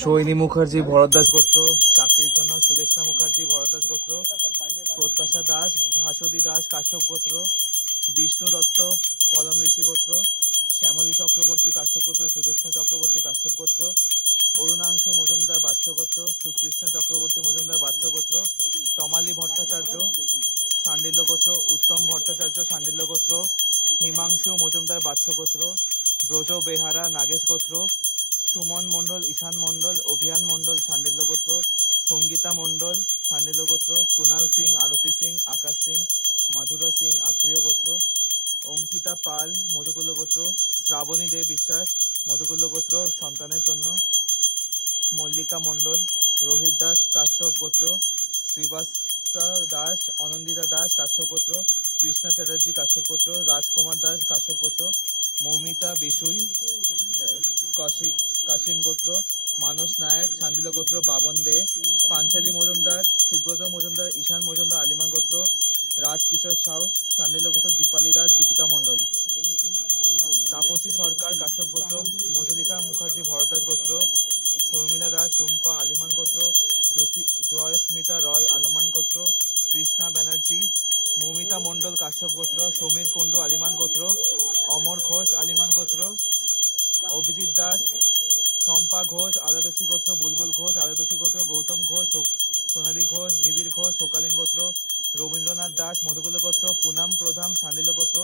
সৈনী মুখার্জি ভরদ্বাজ গোত্র, চাকরির জন্য সুদেষ্ণা মুখার্জি ভরদ্বাজ গোত্র, প্রত্যাশা দাস ভাসদী দাস কাশ্যপ গোত্র, বিষ্ণু দত্ত পদম ঋষি গোত্র, শ্যামলী চক্রবর্তী কাশ্যপ গোত্র, সুদেষ্ণা চক্রবর্তী কাশ্যপ গোত্র, অরুণাংশু মজুমদার বাচ্চ গোত্র, সুকৃষ্ণ চক্রবর্তী মজুমদার বাচ্চ গোত্র, তমালী ভট্টাচার্য শাণ্ডিল্য গোত্র, উত্তম ভট্টাচার্য শাণ্ডিল্য গোত্র, হিমাংশু মজুমদার বাচ্চ গোত্র, ব্রজ বেহারা নাগেশ গোত্র, সুমন মণ্ডল ঈশান মণ্ডল অভিয়ান মণ্ডল শাণ্ডিল্য গোত্র, সঙ্গীতা মণ্ডল শাণ্ডিল্য গোত্র, কুণাল সিং আরতি সিং আকাশ সিং মাধুরা সিং আত্রেয় গোত্র, অঙ্কিতা পাল মধুকুল্য গোত্র, শ্রাবণী দে বিশ্বাস মধুকুল্য গোত্র সন্তানের জন্য, মল্লিকা মণ্ডল রোহিত দাস কাশ্যপ গোত্র, শ্রীবাস্তা দাস অনন্দিতা দাস কাশ্যপ গোত্র, কৃষ্ণা চ্যাটার্জি কাশ্যপ গোত্র, রাজকুমার দাস কাশ্যপ গোত্র, মৌমিতা বিশুই কাশিম গোত্র, মানস নায়ক শাণ্ডিল্য গোত্র, বাবন দে, পাঞ্চালী মজুমদার সুব্রত মজুমদার ঈশান মজুমদার আলিমান গোত্র, রাজকিশোর সাউ শাণ্ডিল্য গোত্র, দীপালি দাস দীপিকা মণ্ডল, তাপসী সরকার কাশ্যপ গোত্র, মধুলিকা মুখার্জি ভরদ্বাজ গোত্র, শর্মিলা দাস রুম্পা আলিমান গোত্র, জয়স্মিতা রয় আলমান গোত্র, কৃষ্ণা ব্যানার্জি, মৌমিতা মণ্ডল কাশ্যপ গোত্র, সমীর কুণ্ডু আলিমান গোত্র, অমর ঘোষ আলিমান গোত্র, অভিজিৎ দাস শম্পা ঘোষ আলাদসী গোত্র, বুলবুল ঘোষ আলাদসী গোত্র, গৌতম ঘোষ সোনালী ঘোষ, নিবিড় ঘোষ শোকালীন গোত্র, রবীন্দ্রনাথ দাস মধুকুল গোত্র, পুনাম প্রধান শাণ্ডিল্য গোত্র,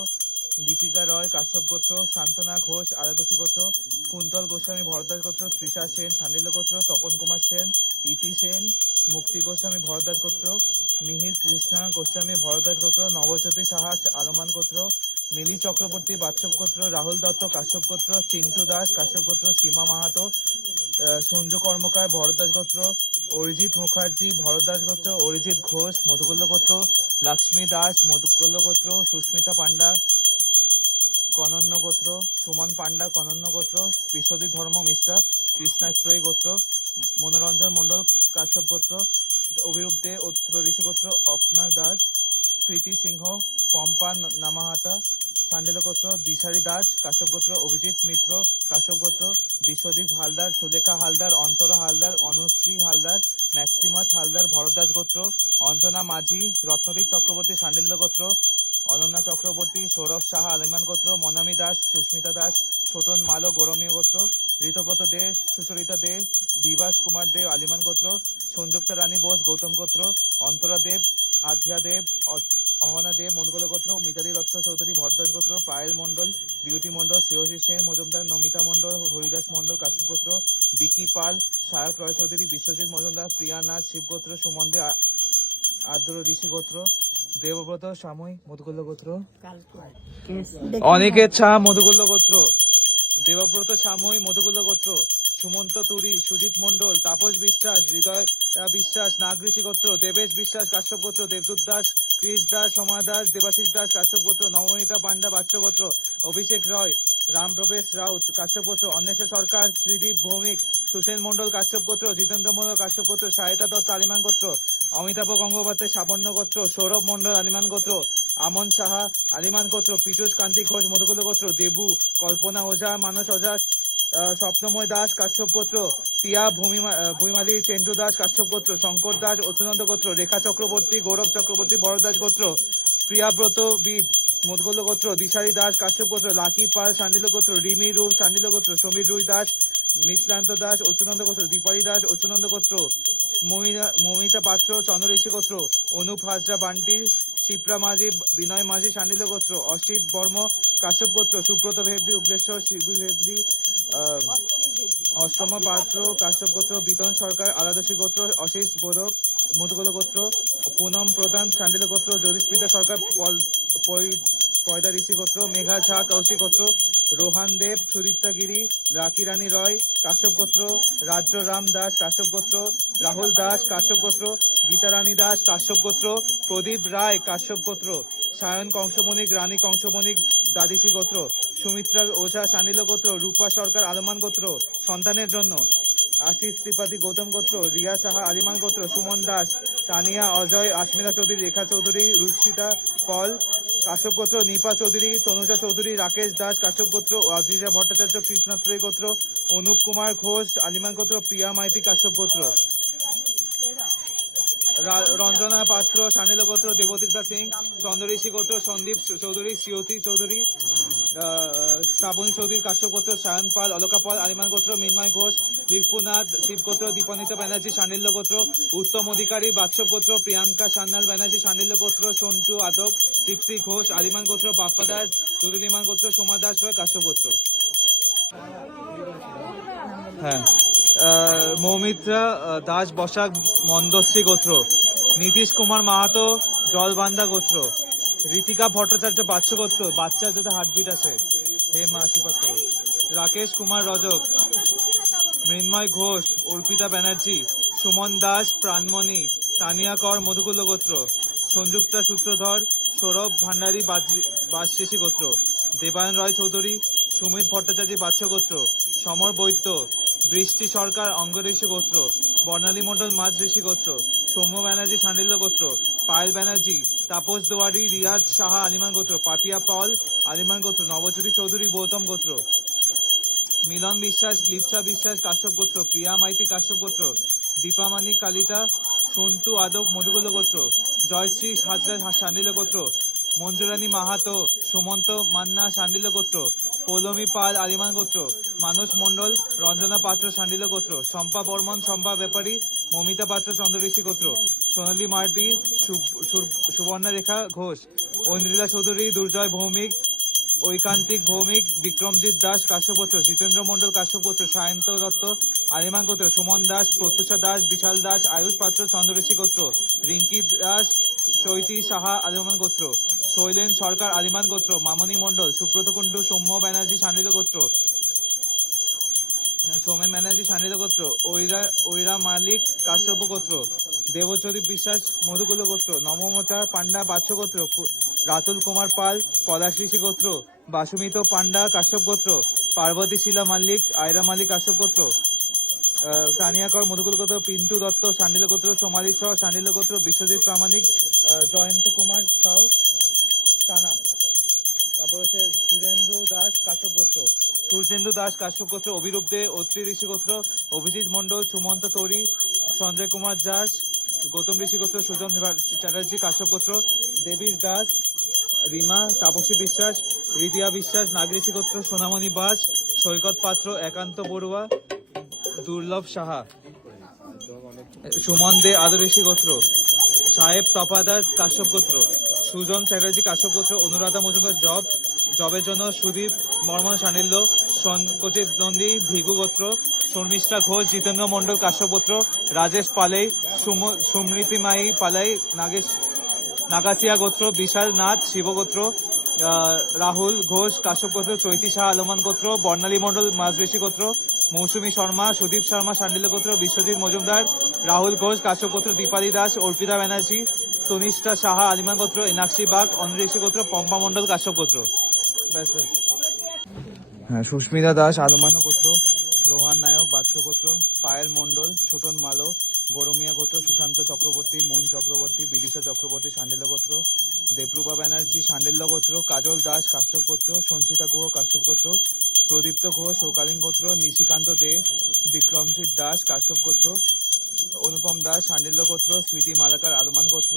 দীপিকা রয় কাশ্যপ গোত্র, শান্তনা ঘোষ আলাদসী গোত্র, কুন্তল গোস্বামী ভরদ্বাজ গোত্র, তৃষা সেন শাণ্ডিল্য গোত্র, তপন কুমার সেন ইতি সেন মুক্তি গোস্বামী ভরদ্বাজ গোত্র, মিহির কৃষ্ণা গোস্বামী ভরদ্বাজ গোত্র, নবজ্যোতি সাহা আলমান গোত্র, মিলি চক্রবর্তী বাচ্চব গোত্র, রাহুল দত্ত কাশ্যপ গোত্র, চিন্টু দাস কাশ্যপ গোত্র, সীমা মাহাতো সঞ্জু কর্মকার ভরদ্বাজ গোত্র, অরিজিৎ মুখার্জি ভরদ্বাজ গোত্র, অরিজিৎ ঘোষ মধুকুল্য গোত্র, লক্ষ্মী দাস মধুকুল্য গোত্র, সুস্মিতা পান্ডা কনন্য গোত্র, সুমন পান্ডা কনন্য গোত্র, বিশ্বজিৎ ধর্ম মিশ্রা কৃষ্ণাশ্রয়ী গোত্র, মনোরঞ্জন মণ্ডল কাশ্যপ গোত্র, অভিরূপ দে অত্র ঋষি গোত্র, অপনা দাস প্রীতি সিংহ পম্পা নামাহাতা শাণ্ডিল্য গোত্র, দিশারি দাস কাশ্যপ গোত্র, অভিজিৎ মিত্র কাশ্যপ গোত্র, বিশ্বজিৎ হালদার সুলেখা হালদার অন্তরা হালদার অনুশ্রী হালদার ম্যাক্সিমাস হালদার ভরদ্বাজ গোত্র, অঞ্জনা মাঝি রত্নদীপ চক্রবর্তী শাণ্ডিল্য গোত্র, অনন্যা চক্রবর্তী সৌরভ সাহা আলিমান গোত্র, মনামী দাস সুস্মিতা দাস ছোটন মালো গৌরমীয় গোত্র, ঋতব্রত দে সুচরিতা দে বিভাস কুমার দে আলিমান গোত্র, সংযুক্তা রানী বোস গৌতম গোত্র, অন্তরা দেব আধ্যা দেব অহনা দেব মনগোল গোত্র, মিতালি দত্ত চৌধুরী ভরদ্বাজ গোত্র, পায়েল মণ্ডল বিউটি মণ্ডল, শ্রেয়সী সেন মজুমদার নমিতা মণ্ডল হরিদাস মণ্ডল কাশ্যপ গোত্র, বিকি পাল সায়ক রয় চৌধুরী বিশ্বজিৎ মজুমদার, প্রিয়া নাথ শিবগোত্র, সুমন দে আদ্র ঋষি গোত্র, দেবব্রত সাময়ী মধুকুল্য গোত্র, অনিকেত শাহ মধুকুল্য গোত্র, দেবব্রত সাময়ী মধুকুল্য গোত্র, সুমন্ত তুরি সুজিত মণ্ডল, তাপস বিশ্বাস হৃদয় বিশ্বাস নাগঋষি গোত্র, দেবেশ বিশ্বাস কাশ্যপ গোত্র, দেবদূত দাস কৃষ দাস সোমা দাস দেবাশিস দাস কাশ্যপ গোত্র, নবনীতা পান্ডা বাচ্চ গোত্র, অভিষেক রয় রামপ্রবেশ রাউত কাশ্যপ গোত্র, অন্বেষা সরকার ত্রিদীপ ভৌমিক, সুসেন মণ্ডল কাশ্যপ গোত্র, জিতেন্দ্র মণ্ডল কাশ্যপ গোত্র, সায়তা দত্ত আলিমান গোত্র, অমিতাভ গঙ্গোপাধ্যায় সাবর্ণ গোত্র, সৌরভ মণ্ডল আলিমান গোত্র, আমন সাহা আলিমান গোত্র, পীযূষ কান্তি ঘোষ মধুকুল গোত্র, দেবু কল্পনা ওঝা মানস ওঝা স্বপ্নময় দাস কাশ্যপ গোত্র, পিয়া ভূমিমালী চেন্টু দাস কাশ্যপ গোত্র, শঙ্কর দাস অচ্যুতানন্দ গোত্র, রেখা চক্রবর্তী গৌরব চক্রবর্তী বরদাস গোত্র, প্রিয়াব্রত বিদ মধুকুল্য গোত্র, দিশারি দাস কাশ্যপ গোত্র, লাকি পাল শাণ্ডিল্য গোত্র, রিমি রূপ শাণ্ডিল্য গোত্র, সমীর রুই দাস মিশ্রান্ত দাস অচ্যুতানন্দ গোত্র, দীপালি দাস অচ্যুতানন্দ গোত্র, মৌমিতা পাত্র চন্দ্র ঋষি গোত্র, অনুপ হাজরা বান্টি শিপ্রা মাঝি বিনয় মাঝি শাণ্ডিল্য গোত্র, অসিত বর্ম কাশ্যপ গোত্র, সুব্রত ভেবলি উগ্রেশ্বর শিবু ভেবলি অষ্টম পাত্র কাশ্যপ গোত্র, বিতন সরকার আলাদসী গোত্র, অশিস বোধক মধুকুল গোত্র, পুনম প্রধান শাণ্ডিল্য গোত্র, জ্যোতিষ্মিতা সরকার পয়দা ঋষি গোত্র, মেঘা ঝা কৌশিক গোত্র, রোহান দেব সুদীপ্তা গিরি রাকি রানী রয় কাশ্যপ গোত্র, রাজ্য রাম দাস কাশ্যপ গোত্র, রাহুল দাস কাশ্যপ গোত্র, গীতা রানী দাস কাশ্যপ গোত্র, প্রদীপ রায় কাশ্যপ গোত্র, সায়ন কংসমণিক রানী কংসমণিক দাদিসি গোত্র, সুমিত্রা ওঝা শাণ্ডিল্য গোত্র, রূপা সরকার আলমান গোত্র সন্তানের জন্য, আশিস ত্রিপাঠী গৌতম গোত্র, রিয়া সাহা আলিমান গোত্র, সুমন দাস তানিয়া অজয় আশমিতা চৌধুরী রেখা চৌধুরী রুচিতা পল কাশ্যপ গোত্র, নিপা চৌধুরী তনুজা চৌধুরী রাকেশ দাস কাশ্যপ গোত্র, অদ্রিজা ভট্টাচার্য কৃষ্ণাত্রয়ী গোত্র, অনুপ কুমার ঘোষ আলিমান গোত্র, প্রিয়া মাইতি কাশ্যপ গোত্র, রঞ্জনা পাত্র সান্ডিল্য গোত্র, দেবতীর্থা সিং চন্দ্রঋষি গোত্র, সন্দীপ চৌধুরী, সিয়তি চৌধুরী, শ্রাবণী চৌধুরী কাশ্যপ গোত্র, সায়ন পাল, অলকা পাল আলিমান গোত্র, মৃন্ময় ঘোষ রিপুনাথ শিব গোত্র, দীপনিতা ব্যানার্জি সান্ডিল্য গোত্র, উত্তম অধিকারী বাৎসব গোত্র, প্রিয়াঙ্কা সান্যাল ব্যানার্জি সান্ডিল্য গোত্র, সঞ্জু আদব তৃপ্তি ঘোষ আলিমান গোত্র, বাপ্পা দাস দুরুলিমান গোত্র, সোমা দাস রয় কাশ্যপ গোত্র। হ্যাঁ, মৌমিত্রা দাস বসাক মন্দশ্রী গোত্র, নীতিশ কুমার মাহাতো জলবান্দা গোত্র, ঋতিকা ভট্টাচার্য বাচ্চ গোত্র, বাচ্চার যাতে হার্টবিট আছে, হে মা আশীর্বাদ করো, রাকেশ কুমার রজক, মৃন্ময় ঘোষ অর্পিতা ব্যানার্জি, সুমন দাস প্রাণমণি, তানিয়া কর মধুকুল্ল গোত্র, সংযুক্তা সূত্রধর, সৌরভ ভান্ডারী বাসশেষী গোত্র, দেবায়ন রয় চৌধুরী, সুমিত ভট্টাচার্য বাচ্চ গোত্র, সমর বৈদ্য বৃষ্টি সরকার অঙ্গঋষি গোত্র, বর্ণালী মণ্ডল মাঝ ঋষি গোত্র, সৌম্য ব্যানার্জি সান্ডিল্য গোত্র, পায়েল ব্যানার্জি, তাপস দেওয়ারি রিয়াজ সাহা আলিমান গোত্র, পাতিয়া পাল আলিমান গোত্র, নবজ্যোতি চৌধুরী গৌতম গোত্র, মিলন বিশ্বাস লিপসা বিশ্বাস কাশ্যপ গোত্র, প্রিয়া মাইতি কাশ্যপ গোত্র, দীপামানি কালিতা সন্তু আদক মধুকুল্ল গোত্র, জয়শ্রী হাজরা সান্ডিল্য গোত্র, মঞ্জুরানী মাহাতো সুমন্ত মান্না সান্ডিল্য গোত্র, পৌলমী পাল আলিমান গোত্র, মানস মণ্ডল রঞ্জনা পাত্র সান্ডিল্য গোত্র, শম্পা বর্মন শম্পা ব্যাপারী মমিতা পাত্র চন্দ্রঋষি গোত্র, সোনালী মার্টি সুবর্ণা রেখা ঘোষ, ঐন্দ্রিলা চৌধুরী দুর্জয় ভৌমিক ঐকান্তিক ভৌমিক, বিক্রমজিৎ দাস কাশ্যপ গোত্র, জিতেন্দ্র মণ্ডল কাশ্যপ গোত্র, সায়ন্ত দত্ত আলিমান গোত্র, সুমন দাস প্রত্যুষা দাস বিশাল দাস আয়ুষ পাত্র চন্দ্রঋষি গোত্র, রিঙ্কি দাস চৈতি সাহা আলিমান গোত্র, শৈলেন সরকার আলিমান গোত্র, মামনি মণ্ডল সুব্রত কুণ্ডু সৌম্য ব্যানার্জি সান্ডিল্য গোত্র, সৌমেন ব্যানার্জি সান্ডিল্য গোত্র, ঐরা মালিক কাশ্যপ গোত্র, দেবজ্যোতি বিশ্বাস মধুকুল্ল গোত্র, নবমতা পান্ডা বাচ্চ গোত্র, রাতুল কুমার পাল পলাশ ঋষি গোত্র, বাসুমিত পান্ডা কাশ্যপ গোত্র, পার্বতী শিলা মাল্লিক আয়রা মালিক কাশ্যপ গোত্র, কানিয়াকর মধুকুল গোত্র, পিন্টু দত্ত সান্ডিল্য গোত্র, সোমালী শাহ সান্ডিল্য গোত্র, বিশ্বজিৎ প্রামাণিক জয়ন্ত কুমার সাউ টানা, তারপর হচ্ছে সুরেন্দ্র দাস কাশ্যপ গোত্র, সূর্যেন্দু দাস কাশ্যপ গোত্র, অভিরূপ দে অত্রি ঋষি গোত্র, অভিজিৎ মণ্ডল সুমন্ত তৌরি সঞ্জয় কুমার দাস গৌতম ঋষি গোত্র, সুজন চ্যাটার্জি কাশ্যপ গোত্র, দেবীর দাস রিমা তাপসী বিশ্বাস রিদিয়া বিশ্বাস নাগঋষি গোত্র, সোনামণি বাস সৈকত পাত্র একান্ত বড়ুয়া দুর্লভ সাহা, সুমন দে আদর্শী গোত্র, সাহেব তপাদার কাশ্যপ গোত্র, সুজন চ্যাটার্জি কাশ্যপ গোত্র, অনুরাধা মজুমদার জবের জন্য সুদীপ বর্মন সান্ডিল্য, সংকোচিত নন্দী ভিগু গোত্র, শর্মিষ্ঠা ঘোষ জিতেন্দ্র মণ্ডল কাশ্যপ গোত্র, রাজেশ পালেই সুমৃতিমায়ী পালাই নাগাসিয়া গোত্র, বিশাল নাথ শিবগোত্র, রাহুল ঘোষ কাশ্যপ গোত্র, চৈতি শাহ আলমান গোত্র, বর্ণালী মণ্ডল মাজঋষি গোত্র, মৌসুমী শর্মা সুদীপ শর্মা সান্ডিল্য গোত্র, বিশ্বজিৎ মজুমদার রাহুল ঘোষ কাশ্যপ গোত্র, দীপালি দাস অর্পিতা ব্যানার্জি তনিষ্ঠা সাহা আলিমান গোত্র, এনাক্ষী বাগ অনঋষি গোত্র, পম্পা মণ্ডল কাশ্যপ গোত্র। ব্যাস ব্যাস। হ্যাঁ, সুস্মিতা দাস আলমান গোত্র, রোহান নায়ক বাচ্চ গোত্র, পায়েল মণ্ডল ছোটন মালো গরমিয়া গোত্র, সুশান্ত চক্রবর্তী মুন চক্রবর্তী বিদিশা চক্রবর্তী সান্ডিল্য গোত্র, দেবরূপা ব্যানার্জি সান্ডিল্য গোত্র, কাজল দাস কাশ্যপ গোত্র, সঞ্চিতা গুহ কাশ্যপ গোত্র, প্রদীপ্ত ঘোষ সৌকালীন গোত্র, নিশিকান্ত দে বিক্রমজিৎ দাস কাশ্যপ গোত্র, অনুপম দাস সান্ডিল্য গোত্র, স্মৃতি মালাকার আলমান গোত্র,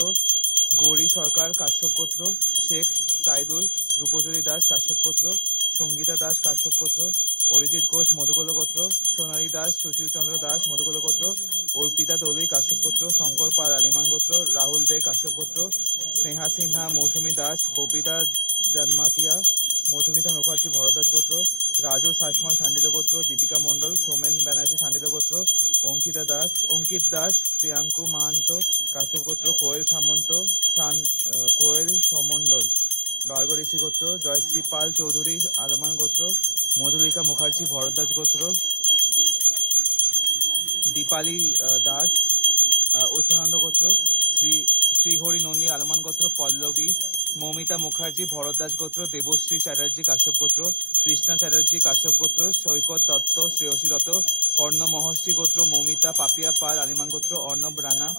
গৌরী সরকার কাশ্যপ গোত্র, শেখ সাইদুল রূপজলী দাস কাশ্যপ গোত্র, সঙ্গীতা দাস কাশ্যপ গোত্র, অরিজিৎ ঘোষ মধুকুল গোত্র, সোনালী দাস সুশীল চন্দ্র দাস মধুকুল গোত্র, অর্পিতা দোলই কাশ্যপ গোত্র, শঙ্কর পাল আলিমান গোত্র, রাহুল দে কাশ্যপ গোত্র, স্নেহা সিনহা মৌসুমী দাস, ববিতা জন্মাতিয়া মধুমিতা মুখার্জি ভরদ্বাজ গোত্র, রাজু শাসমল সান্ডিল্য গোত্র, দীপিকা মণ্ডল সোমেন ব্যানার্জি সান্ডিল্য গোত্র, অঙ্কিত দাস প্রিয়াঙ্কু মাহান্ত কাশ্যপ গোত্র, কোয়েল সামন্ত কোয়েল সমন্ডল গার্গ ঋষি গোত্র, জয়শ্রী পাল চৌধুরী আলমান গোত্র, মধুরিকা মুখার্জি ভরদ্বাজ গোত্র, দীপালি দাস উচ্চনন্দ গোত্র, শ্রীহরি নন্দী আলমান গোত্র, পল্লবী মৌমিতা মুখার্জি ভরদ্বাজ গোত্র, দেবশ্রী চ্যাটার্জি কাশ্যপ গোত্র, কৃষ্ণা চ্যাটার্জি কাশ্যপ গোত্র, সৈকত দত্ত শ্রেয়সী দত্ত কর্ণ মহর্ষি গোত্র, মৌমিতা পাপিয়া পাল আলিমান গোত্র, অর্ণব রানা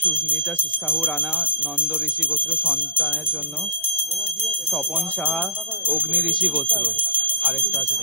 সুস্মিতা সাহু রানা নন্দ ঋষি গোত্র, সন্তানের জন্য স্বপন সাহা অগ্নি ঋষি গোত্র। আরেকটা আছে